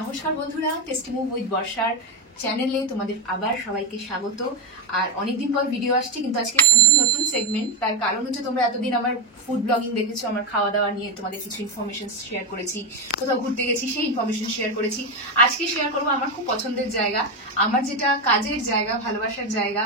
নমস্কার বন্ধুরা, tasty move with বর্ষার চ্যানেলে তোমাদের আবার সবাইকে স্বাগত। আর অনেকদিন পর ভিডিও আসছে, কিন্তু আজকে একদম নতুন সেগমেন্ট। তার কারণ হচ্ছে তোমরা এতদিন আমার ফুড ব্লগিং দেখেছো, আমার খাওয়া দাওয়া নিয়ে তোমাদের কিছু ইনফরমেশন শেয়ার করেছি, কোথাও ঘুরতে গেছি সেই ইনফরমেশন শেয়ার করেছি। আজকে শেয়ার করবো আমার খুব পছন্দের জায়গা, আমার যেটা কাজের জায়গা, ভালোবাসার জায়গা,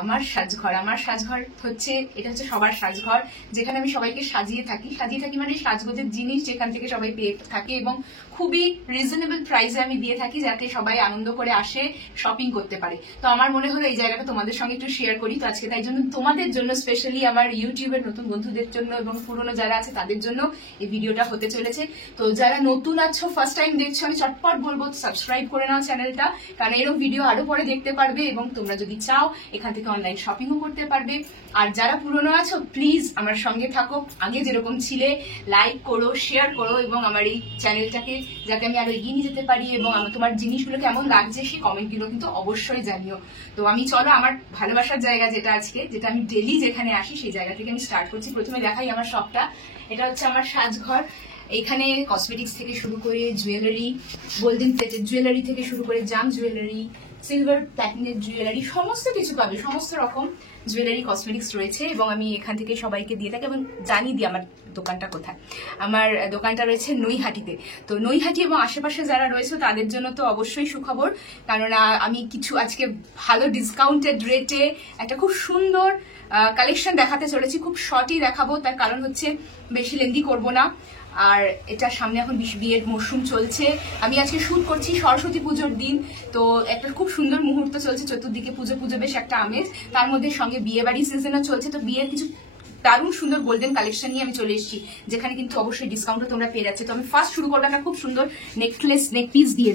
আমার সাজঘর। আমার সাজঘর হচ্ছে, এটা হচ্ছে সবার সাজঘর, যেখানে আমি সবাইকে সাজিয়ে থাকি মানে সাজগোজের জিনিস যেখান থেকে সবাই পেয়ে থাকে এবং খুবই রিজনেবল প্রাইসে আমি দিয়ে থাকি, যাতে সবাই আনন্দ করে আসে, শপিং করতে পারে। তো আমার মনে হলো এই জায়গাটা তোমাদের সঙ্গে একটু শেয়ার করি। তো আজকে তাই জন্য তোমাদের জন্য, স্পেশালি আমার ইউটিউবের নতুন বন্ধুদের জন্য এবং পুরনো যারা আছে তাদের জন্য এই ভিডিওটা হতে চলেছে। তো যারা নতুন আছো, ফার্স্ট টাইম দেখছো, আমি চটপট বলবো সাবস্ক্রাইব করে নাও চ্যানেলটা, কারণ এরকম ভিডিও আরো পরে দেখতে পারবে এবং তোমরা যদি চাও এখান থেকে অনলাইন শপিংও করতে পারবে। আর যারা পুরনো আছো, প্লিজ আমার সঙ্গে থাকো, আগে যেরকম ছিলে, লাইক করো, শেয়ার করো এবং আমার এই চ্যানেলটাকে যাতে আমি আরো এগিয়ে নিয়ে যেতে পারি এবং তোমার জিনিসগুলো কেমন লাগছে সেই কমেন্টগুলো কিন্তু অবশ্যই জানিও। তো আমি চলো আমার ভালোবাসার জায়গা যেটা আজকে, যেটা আমি ডেলি যেখানে আসি সেই জায়গা থেকে আমি স্টার্ট করছি। প্রথমে দেখাই আমার শপটা। এটা হচ্ছে আমার সাজঘর। এখানে কসমেটিক্স থেকে শুরু করে জুয়েলারি, গোল্ডেন প্লেটেড জুয়েলারি থেকে শুরু করে জাম জুয়েলারি, সিলভার প্ল্যাটিনের জুয়েলারি, সমস্ত কিছু পাবে, সমস্ত রকম জুয়েলারি কসমেটিক্স রয়েছে এবং আমি এখান থেকে সবাইকে দিয়ে থাকি এবং জানিয়ে দিই আমার দোকানটা কোথায়। আমার দোকানটা রয়েছে নৈহাটিতে। তো নৈহাটি এবং আশেপাশে যারা রয়েছে তাদের জন্য তো অবশ্যই সুখবর, কারণ আমি কিছু আজকে ভালো ডিসকাউন্টেড রেটে একটা খুব সুন্দর কালেকশন দেখাতে চলেছি। খুব শর্টই দেখাবো, তার কারণ হচ্ছে বেশি লেন্দি করব না। আর এটা সামনে এখন বিয়ের মরশুম চলছে, আমি আজকে শুট করছি সরস্বতী পুজোর দিন। তো একটা খুব সুন্দর মুহূর্ত চলছে, চতুর্দিকে পুজো পুজো বেশ একটা আমেজ, তার মধ্যে সঙ্গে বিয়ে বাড়ি সিজনও চলছে। তো বিয়ের কিছু দারুণ সুন্দর গোল্ডেন কালেকশন নিয়ে আমি চলে এসেছি, যেখানে কিন্তু অবশ্যই ডিসকাউন্টও তোমরা পেয়ে যাচ্ছে। তো আমি ফার্স্ট শুরু করলাম একটা খুব সুন্দর নেকলেস, নেক পিস দিয়ে।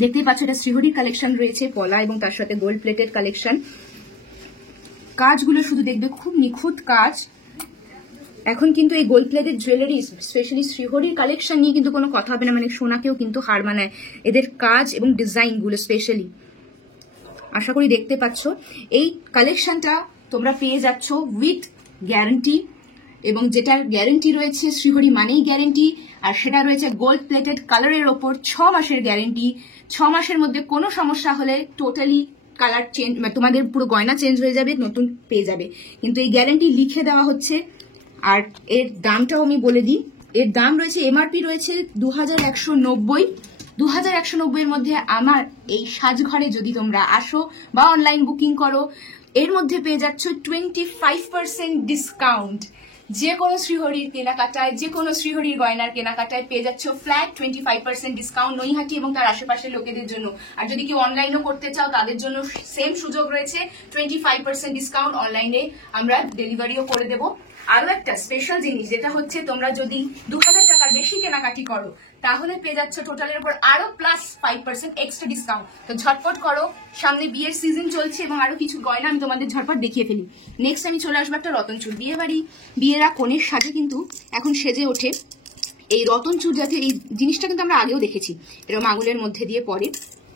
দেখতেই পাচ্ছ এটা শ্রীহরির কালেকশন রয়েছে, পলা এবং তার সাথে গোল্ড প্লেটেড কালেকশন। কাজগুলো শুধু দেখবে, খুব নিখুঁত কাজ। এখন কিন্তু এই গোল্ড প্লেটেড জুয়েলারি, স্পেশালি শ্রীহরির কালেকশন নিয়ে কিন্তু কোনো কথা হবে না, মানে সোনাকেও কিন্তু হার মানায় এদের কাজ এবং ডিজাইনগুলো স্পেশালি। আশা করি দেখতে পাচ্ছ এই কালেকশনটা তোমরা পেয়ে যাচ্ছ উইথ গ্যারান্টি, এবং যেটার গ্যারান্টি রয়েছে, শ্রীহরি মানেই গ্যারান্টি, আর সেটা রয়েছে গোল্ড প্লেটেড কালারের ওপর 6 মাসের গ্যারান্টি। 6 মাসের মধ্যে কোনো সমস্যা হলে টোটালি কালার চেঞ্জ, মানে তোমাদের পুরো গয়না চেঞ্জ হয়ে যাবে, নতুন পেয়ে যাবে। কিন্তু এই গ্যারান্টি লিখে দেওয়া হচ্ছে। আর এর দামটাও আমি বলে দিই, এর দাম রয়েছে, এমআরপি রয়েছে 2190। 2190 এর মধ্যে আমার এই সাজঘরে যদি তোমরা আসো বা অনলাইন বুকিং করো, এর মধ্যে পেয়ে যাচ্ছ 25% ডিসকাউন্ট। যে কোনো শ্রীহরির কেনাকাটায়, যে কোনো শ্রীহরির গয়নার কেনাকাটায় পেয়ে যাচ্ছ ফ্ল্যাট 25% ডিসকাউন্ট নৈহাটি এবং তার আশেপাশের লোকেদের জন্য। আর যদি কেউ অনলাইনও করতে চাও তাদের জন্য সেম সুযোগ রয়েছে, 25% ডিসকাউন্ট। অনলাইনে আমরা ডেলিভারিও করে দেবো। আরো একটা স্পেশাল জিনিস, যেটা হচ্ছে তোমরা যদি 2000 টাকার বেশি কেনাকাটি করো তাহলে পেয়ে যাচ্ছ টোটালের উপর আরো প্লাস 5% এক্সট্রা ডিসকাউন্ট। তো ঝটপট করো, সামনে বিয়ের সিজন চলছে এবং আরো কিছু গয়না আমি তোমাদের ঝটপট দেখিয়ে ফেলি। নেক্সট আমি চলে আসবো একটা রতনচুর। বিয়ে বাড়ি, বিয়েরা কনের সাজে কিন্তু এখন সেজে ওঠে এই রতনচুর জাতীয় এই জিনিসটা, কিন্তু আমরা আগেও দেখেছি, এরকম আঙুলের মধ্যে দিয়ে পরে,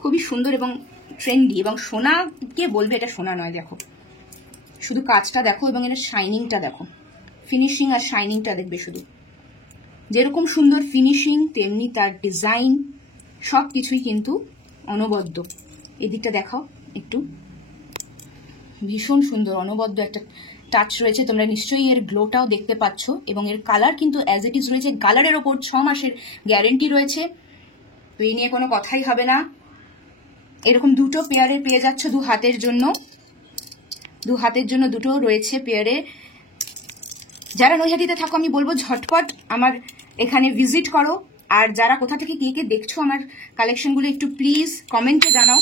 খুবই সুন্দর এবং ট্রেন্ডি। এবং সোনাকে বলবে এটা সোনা নয়, দেখো শুধু কাজটা দেখো এবং এর শাইনিংটা দেখো, ফিনিশিং আর শাইনিংটা দেখবে শুধু। যেরকম সুন্দর ফিনিশিং তেমনি তার ডিজাইন, সবকিছুই কিন্তু অনবদ্য। এদিকটা দেখাও একটু, ভীষণ সুন্দর অনবদ্য একটা টাচ রয়েছে। তোমরা নিশ্চয়ই এর গ্লোটাও দেখতে পাচ্ছ এবং এর কালার কিন্তু অ্যাজ ইট ইজ রয়েছে। কালারের ওপর 6 মাসের গ্যারেন্টি রয়েছে, তো এই নিয়ে কোনো কথাই হবে না। এরকম দুটো পেয়ারে পেয়ে যাচ্ছ, 2 হাতের জন্য, 2 হাতের জন্য দুটো রয়েছে পেয়ারে। যারা নৈহাটিতে থাকো আমি বলবো ঝটপট আমার এখানে ভিজিট করো। আর যারা কোথা থেকে কে কে দেখছো আমার কালেকশনগুলো একটু প্লিজ কমেন্টে জানাও,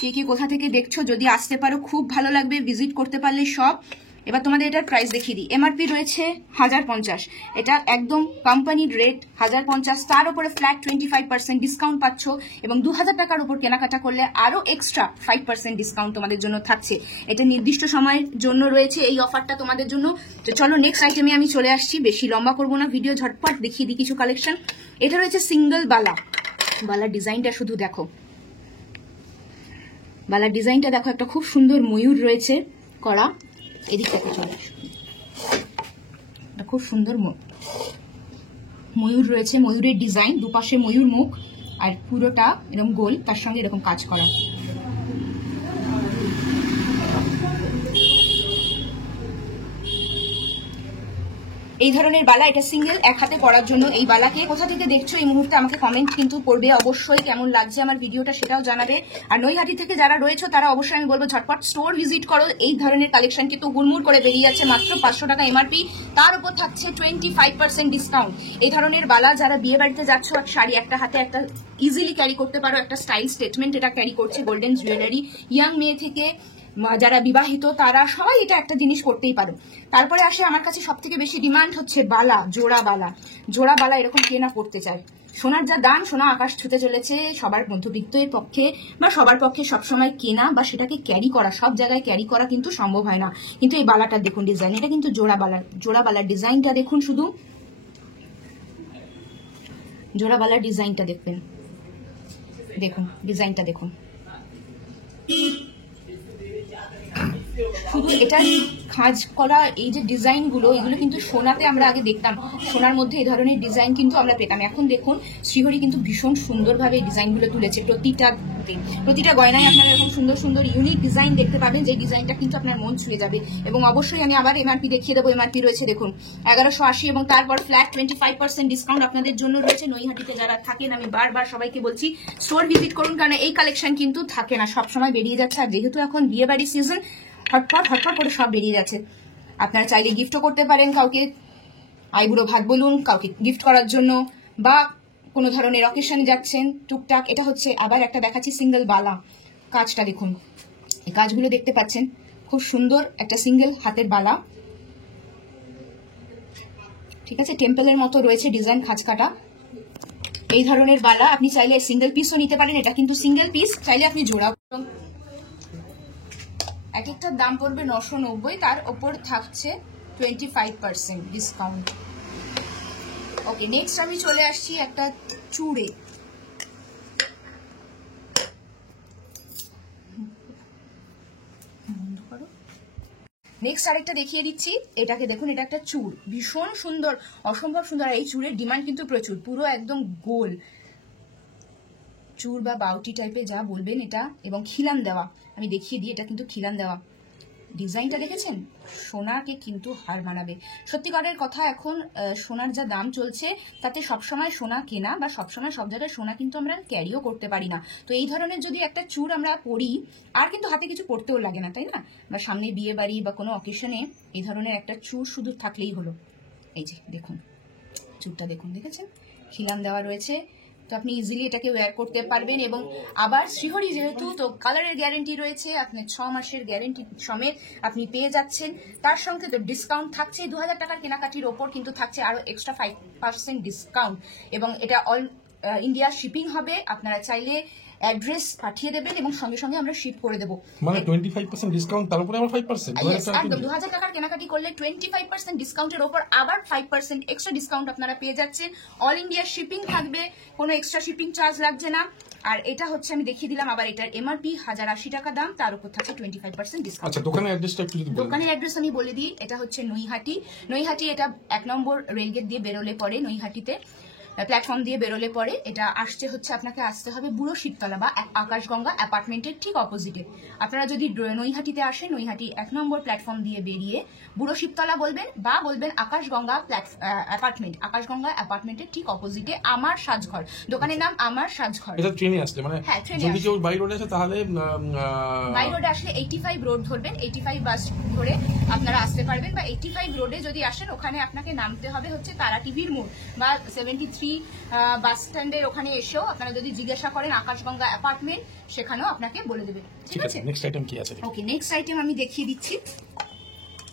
কে কে কোথা থেকে দেখছো। যদি আসতে পারো খুব ভালো লাগবে, ভিজিট করতে পারলে সব। এবার তোমাদের এটার প্রাইস দেখিয়ে দিই। এমআরপি রয়েছে 1050, এটা একদম কোম্পানির রেট 1050, তার উপরে ফ্ল্যাট 25% ডিসকাউন্ট পাচ্ছ এবং 2000 টাকার উপর কেনাকাটা করলে আরো এক্সট্রা 5% ডিসকাউন্ট তোমাদের জন্য থাকছে। এটা নির্দিষ্ট সময়ের জন্য রয়েছে এই অফারটা তোমাদের জন্য। তো চলো নেক্সট আইটেমে আমি চলে আসছি, বেশি লম্বা করবো না ভিডিও, ঝটপট দেখিয়ে দিই কিছু কালেকশন। এটা রয়েছে সিঙ্গেল বালা। বালার ডিজাইনটা শুধু দেখো, বালার ডিজাইনটা দেখো, একটা খুব সুন্দর ময়ূর রয়েছে করা। এদিক থেকে চলে আসো, খুব সুন্দর ময়ূর রয়েছে, ময়ূরের ডিজাইন, দুপাশে ময়ূর মুখ, আর পুরোটা এরকম গোল, তার সঙ্গে এরকম কাজ করা। এই ধরনের বালা, এটা সিঙ্গেল, এক হাতে পরার জন্য। এই বালাকে কোথা থেকে দেখছো এই মুহূর্তে আমাকে কমেন্ট কিন্তু করবে অবশ্যই, কেমন লাগছে আমার ভিডিওটা সেটাও জানাবে। আর নৈহাটি থেকে যারা রয়েছে তারা অবশ্যই আমি বলবো ঝটপট স্টোর ভিজিট করো। এই ধরনের কালেকশন কিন্তু হুড়মুড় করে বেরিয়ে যাচ্ছে, মাত্র 500 টাকা এমআরপি, তার উপর থাকছে 25% ডিসকাউন্ট। এই ধরনের বালা যারা বিয়ে বাড়িতে যাচ্ছ, এক শাড়ি একটা হাতে একটা ইজিলি ক্যারি করতে পারো, একটা স্টাইল স্টেটমেন্ট এটা ক্যারি করছে গোল্ডেন জুয়েলারি। ইয়াং মেয়ে থেকে যারা বিবাহিত তারা সবাই এটা একটা জিনিস করতেই পারো। তারপরে আসে আমার কাছে সব থেকে বেশি ডিমান্ড হচ্ছে বালা, জোড়া বালা। জোড়া বালা এরকম কে না পড়তে চায়। সোনার যা দাম, সোনা আকাশ ছুতে চলেছে, সবার মধ্যবিত্তের পক্ষে বা সবার পক্ষে সবসময় কেনা বা সেটাকে ক্যারি করা, সব জায়গায় ক্যারি করা কিন্তু সম্ভব হয় না। কিন্তু এই বালাটা দেখুন ডিজাইন, এটা কিন্তু জোড়া বালার ডিজাইনটা দেখুন, শুধু জোড়া বালার ডিজাইনটা দেখবেন, দেখুন ডিজাইনটা দেখুন, শুধু এটা কাজ করা। এই যে ডিজাইনগুলো, এগুলো কিন্তু সোনাতে আমরা আগে দেখতাম, সোনার মধ্যে এই ধরনের ডিজাইন কিন্তু আমরা পেতাম। এখন দেখুন শ্রীহরি কিন্তু ভীষণ সুন্দরভাবে ডিজাইনগুলো তুলেছে। প্রতিটা গয়নায় আপনারা এরকম সুন্দর সুন্দর ইউনিক ডিজাইন দেখতে পাবেন, যে ডিজাইনটা কিন্তু আপনার মন ছুঁয়ে যাবে। এবং অবশ্যই আমি আবার এমআরপি দেখিয়ে দেবো। এমআরপি রয়েছে দেখুন 1180, এবং তারপর ফ্ল্যাট 25% ডিসকাউন্ট আপনাদের জন্য রয়েছে। নৈহাটিতে যারা থাকেন আমি বারবার সবাইকে বলছি স্টোর ভিজিট করুন, কারণ এই কালেকশন কিন্তু থাকে না, সবসময় বেরিয়ে যাচ্ছে। আর যেহেতু এখন বিয়ে বাড়ির সিজন, হটপট করে সব বেরিয়ে যাচ্ছে। আপনারা চাইলে গিফটও করতে পারেন কাউকে, আইবুড়ো ভাত বলুন, কাউকে গিফট করার জন্য, বা কোনো ধরনের অকেশনে যাচ্ছেন টুকটাক। এটা হচ্ছে আবার একটা দেখাচ্ছি সিঙ্গেল বালা, কাজটা দেখুন, এই কাজগুলো দেখতে পাচ্ছেন, খুব সুন্দর একটা সিঙ্গেল হাতের বালা। ঠিক আছে, টেম্পলের মতো রয়েছে ডিজাইন, খাঁজ কাটা। এই ধরনের বালা আপনি চাইলে সিঙ্গেল পিসও নিতে পারেন, এটা কিন্তু সিঙ্গেল পিস, চাইলে আপনি জোড়া। এক একটার দাম পড়বে 990, তার ওপর থাকছে 25% ডিসকাউন্ট। ওকে, নেক্সট আমি চলে আসছি একটা চুড়ে। নেক্সট আরেকটা দেখিয়ে দিচ্ছি, এটাকে দেখুন, এটা একটা চুড়, ভীষণ সুন্দর, অসম্ভব সুন্দর। এই চুড়ের ডিমান্ড কিন্তু প্রচুর, পুরো একদম গোল চুড় বা বাউটি টাইপের যা বলবেন এটা, এবং খিলান দেওয়া। আমি দেখিয়ে দিই, এটা কিন্তু খিলান দেওয়া। ডিজাইনটা দেখেছেন, সোনাকে কিন্তু হার মানাবে। সত্যিকারের কথা, এখন সোনার যা দাম চলছে তাতে সবসময় সোনা কেনা বা সবসময় সব জায়গায় সোনা কিন্তু আমরা ক্যারিও করতে পারি না। তো এই ধরনের যদি একটা চুড় আমরা পরি, আর কিন্তু হাতে কিছু পড়তেও লাগে না, তাই না? বা সামনে বিয়ে বাড়ি বা কোনো অকেশনে এই ধরনের একটা চুড় শুধু থাকলেই হলো। এই যে দেখুন চুড়টা দেখুন, দেখেছেন খিলান দেওয়া রয়েছে, তো আপনি ইজিলি এটাকে ওয়্যার করতে পারবেন। এবং আবার শ্রীহরি যেহেতু, তো কালারের গ্যারেন্টি রয়েছে, আপনি 6 মাসের গ্যারেন্টি সমেত আপনি পেয়ে যাচ্ছেন। তার সঙ্গে তো ডিসকাউন্ট থাকছে, 2000 টাকার কেনাকাটির ওপর কিন্তু থাকছে আরো এক্সট্রা 5% ডিসকাউন্ট। এবং এটা অল ইন্ডিয়া শিপিং হবে। আপনারা চাইলে অ্যাড্রেস পাঠিয়ে দেবেন এবং সঙ্গে সঙ্গে আমরা শিপ করে দেবো। মানে 25% ডিসকাউন্ট, তার উপরে আবার 5%। একদম 2000 টাকার কেনাকাটি করলে 25% ডিসকাউন্টের ওপর আবার 5% এক্সট্রা ডিসকাউন্ট আপনারা পেয়ে যাচ্ছেন। অল ইন্ডিয়া শিপিং থাকবে, কোনো এক্সট্রা শিপিং চার্জ লাগছে না। আর এটা হচ্ছে আমি দেখিয়ে দিলাম, আবার এটার এমআরপি 1080 টাকা দাম, তার উপর থাকে 25% ডিসকাউন্ট। আচ্ছা, দোকানের অ্যাড্রেসটা একটু যদি বলেন। দোকানের অ্যাড্রেস আমি বলে দিই, এটা হচ্ছে নৈহাটি, এটা 1 নম্বর রেলগেট দিয়ে বেরোলে পরে, নৈহাটিতে প্ল্যাটফর্ম দিয়ে বেরোলে পরে এটা আপনাকে আসতে হবে বুড়ো শিবতলা বা আকাশগঙ্গা অ্যাপার্টমেন্টের ঠিক অপোজিটে। আপনারা যদি নৈহাটিতে আসেন, নৈহাটি 1 নম্বর প্ল্যাটফর্ম দিয়ে বেরিয়ে বুড়ো শিবতলা বলবেন, বা বলবেন আকাশগঙ্গা অ্যাপার্টমেন্টের ঠিক অপোজিটে আমার সাজঘর, দোকানের নাম আমার সাজঘর। এটা ট্রেনে আসলে, মানে যদি কেউ বাই রোডে আসে তাহলে বাই রোডে আসলে 85 রোড ধরবেন, 85 বাস ধরে আপনারা আসতে পারবেন। বা 85 রোডে যদি আসেন, ওখানে আপনাকে নামতে হবে হচ্ছে তারা টিভির মোড়, বা 73 বাস স্ট্যান্ডের ওখানে এসেও আপনারা যদি জিজ্ঞাসা করেন আকাশগঙ্গা অ্যাপার্টমেন্ট, সেখানেও আপনাকে বলে দেবে। ঠিক আছে, নেক্সট আইটেম কি আছে? ওকে, নেক্সট আইটেম আমি দেখিয়ে দিচ্ছি।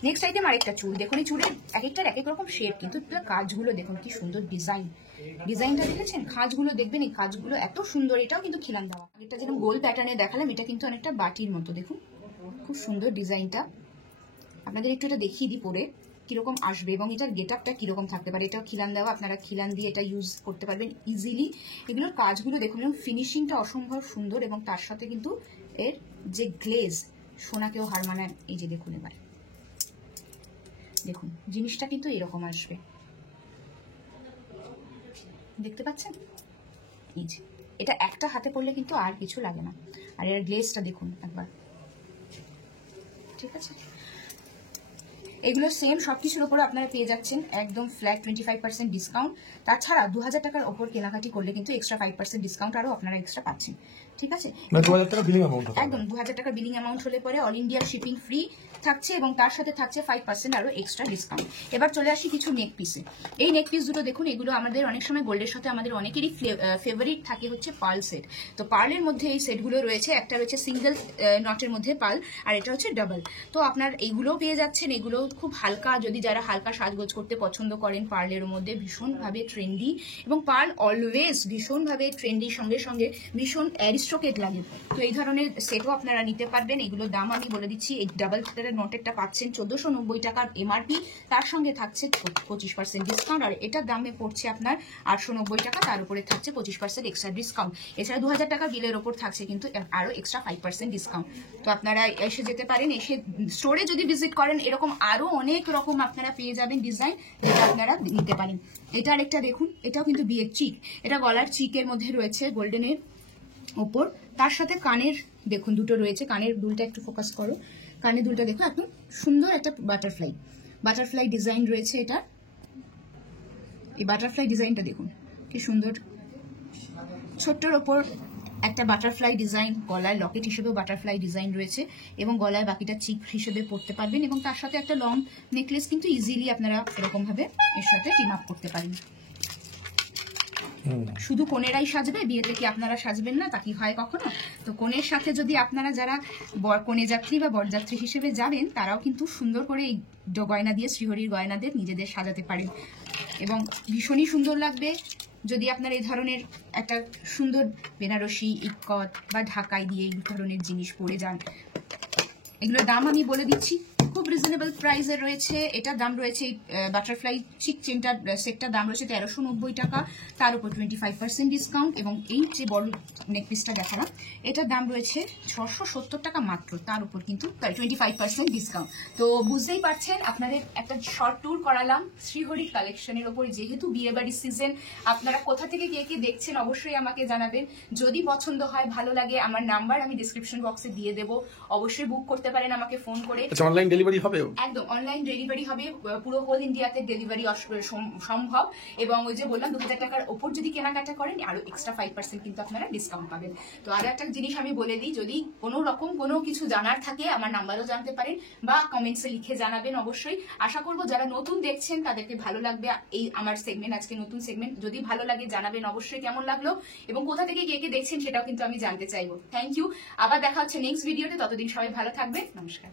নেক্সট আইটেম আরেকটা চুল দেখুন, এই চুলের এক একটার এক এক রকম শেপ, কিন্তু কাজগুলো দেখুন কি সুন্দর ডিজাইনটা দেখেছেন, খাঁজগুলো দেখবেন, এই কাজগুলো এত সুন্দর। এটাও কিন্তু খিলান দেওয়া। এটা যেরকম গোল প্যাটার্নে দেখালাম, এটা কিন্তু অনেকটা বাটির মতো, দেখুন খুব সুন্দর ডিজাইনটা। আপনাদের একটু এটা দেখিয়ে দিই পরে কিরকম আসবে, এবং এটার গেট আপটা কিরকম থাকতে পারে। এটাও খিলান দেওয়া, আপনারা খিলান দিয়ে এটা ইউজ করতে পারবেন ইজিলি। এগুলোর কাজগুলো দেখুন, এবং ফিনিশিংটা অসম্ভব সুন্দর, এবং তার সাথে কিন্তু এর যে গ্লেজ, সোনাকেও হার মানায়। এই যে দেখুন, এবার দেখুন জিনিসটা কিন্তু এরকম আসবে, দেখতে পাচ্ছেন? এই যে এটা একটা হাতে পরলে কিন্তু আর কিছু লাগে না। আর এর গ্লেজটা দেখুন একবার, ঠিক আছে। এগুলো সেম সবকিছুর উপরে আপনারা পেয়ে যাচ্ছেন একদম ফ্ল্যাট 25% ডিসকাউন্ট। তাছাড়া 2000 টাকার ওপর কেনাকাটি করলে কিন্তু এক্সট্রা 5% ডিসকাউন্ট আরও আপনারা এক্সট্রা পাচ্ছেন, ঠিক আছে। একদম 2000 টাকার বিলিং অ্যামাউন্ট হলে পরে অল ইন্ডিয়া শিপিং ফ্রি থাকছে এবং তার সাথে থাকছে 5% আরও এক্সট্রা ডিসকাউন্ট। এবার চলে আসি কিছু নেক পিসে। এই নেক পিস দুটো দেখুন, এগুলো আমাদের অনেক সময় গোল্ডের সাথে আমাদের অনেকেরই ফেভারিট থাকে হচ্ছে পার্ল সেট। তো পার্লের মধ্যে এই সেটগুলো রয়েছে, একটা রয়েছে সিঙ্গেল নটের মধ্যে পার্ল, আর এটা হচ্ছে ডাবল। তো আপনার এইগুলোও পেয়ে যাচ্ছেন। এগুলো খুব হালকা, যদি যারা হালকা সাজগোজ করতে পছন্দ করেন, পার্লের মধ্যে ভীষণভাবে ট্রেন্ডি, এবং পার্ল অলওয়েজ ভীষণভাবে ট্রেন্ডি, সঙ্গে সঙ্গে ভীষণ অ্যারিস্টোক্রেট লাগে। তো এই ধরনের সেটও আপনারা নিতে পারবেন। এগুলোর দাম আমি বলে দিচ্ছি। এই ডাবল নটেরটা পাচ্ছেন 1490 টাকার এমআরপি, তার সঙ্গে থাকছে 25% ডিসকাউন্ট, আর এটার দামে পড়ছে আপনার 890 টাকা, তার উপরে থাকছে 25% এক্সট্রা ডিসকাউন্ট। এছাড়া 2000 টাকা বিলের ওপর থাকছে কিন্তু আরও এক্সট্রা 5% ডিসকাউন্ট। তো আপনারা এসে যেতে পারেন, এসে স্টোরে যদি ভিজিট করেন এরকম আরও অনেক রকম আপনারা পেয়ে যাবেন ডিজাইন, যেটা আপনারা নিতে পারেন। এটা আরেকটা দেখুন, এটাও কিন্তু বিয়ের চিক, এটা গলার চিকের মধ্যে রয়েছে গোল্ডেনের ওপর, তার সাথে কানের দেখুন দুটো রয়েছে। কানের দুলটা একটু ফোকাস করো, কানের দুলটা দেখো একদম সুন্দর একটা বাটারফ্লাই ডিজাইন রয়েছে। এটা এই বাটারফ্লাই ডিজাইনটা দেখুন কি সুন্দর, ছোট্টর ওপর একটা বাটারফ্লাই ডিজাইন, গলায় লকেট হিসেবেও বাটারফ্লাই ডিজাইন রয়েছে, এবং গলায় বাকিটা চিক হিসেবে পরতে পারবেন, এবং তার সাথে একটা লং নেকলেস কিন্তু ইজিলি আপনারা এরকম ভাবে এর সাথে টিম আপ করতে পারেন। শুধু কনেরাই সাজবে, বিয়েতে কি আপনারা সাজবেন না? তা কি হয় কখনো? তো কনের সাথে যদি আপনারা যারা কনে যাত্রী বা বরযাত্রী হিসেবে যাবেন, তারাও কিন্তু সুন্দর করে এই গয়না দিয়ে, শ্রীহরির গয়নাদের নিজেদের সাজাতে পারেন, এবং ভীষণই সুন্দর লাগবে যদি আপনার এই ধরনের একটা সুন্দর বেনারসি, ইক্কত বা ঢাকাই দিয়ে এই ধরনের জিনিস পরে যান। এগুলোর দাম আমি বলে দিচ্ছি, খুব রিজনেবল প্রাইসে রয়েছে। এটার দাম রয়েছে, এই বাটারফ্লাই চিক চেনটার সেটটার দাম রয়েছে 1390 টাকা, তার উপর 25% ডিসকাউন্ট, এবং এই যে বড় নেকপিসটা দেখালাম এটার দাম রয়েছে 670 টাকা মাত্র, তার উপর কিন্তু 25% ডিসকাউন্ট। তো বুঝতেই পারছেন, আপনাদের একটা শর্ট ট্যুর করালাম শ্রীহরি কালেকশনের ওপর। যেহেতু বিয়েবাড়ির সিজন, আপনারা কোথা থেকে কে কে দেখছেন অবশ্যই আমাকে জানাবেন। যদি পছন্দ হয়, ভালো লাগে, আমার নাম্বার আমি ডিসক্রিপশন বক্সে দিয়ে দেবো, অবশ্যই বুক করতে পারেন আমাকে ফোন করে। অনলাইন ডেলিভারি হবে? একদম অনলাইন ডেলিভারি হবে, পুরো হোল ইন্ডিয়াতে ডেলিভারি সম্ভব। এবং ওই যে বললাম 2000 টাকার ওপর যদি কেনাকাটা করেন আরো এক্সট্রা 5% কিন্তু আপনারা ডিসকাউন্ট পাবেন। তো আর একটা জিনিস আমি বলে দিই, যদি কোনো রকম কোনো কিছু জানার থাকে আমার নাম্বারও জানতে পারেন, বা কমেন্টসে লিখে জানাবেন অবশ্যই। আশা করবো যারা নতুন দেখছেন তাদেরকে ভালো লাগবে এই আমার সেগমেন্ট, আজকে নতুন সেগমেন্ট। যদি ভালো লাগে জানাবেন অবশ্যই কেমন লাগলো, এবং কোথা থেকে কে কে দেখছেন সেটাও কিন্তু আমি জানতে চাইবো। থ্যাংক ইউ, আবার দেখা হচ্ছে নেক্সট ভিডিওতে। ততদিন সবাই ভালো থাকবে, নমস্কার।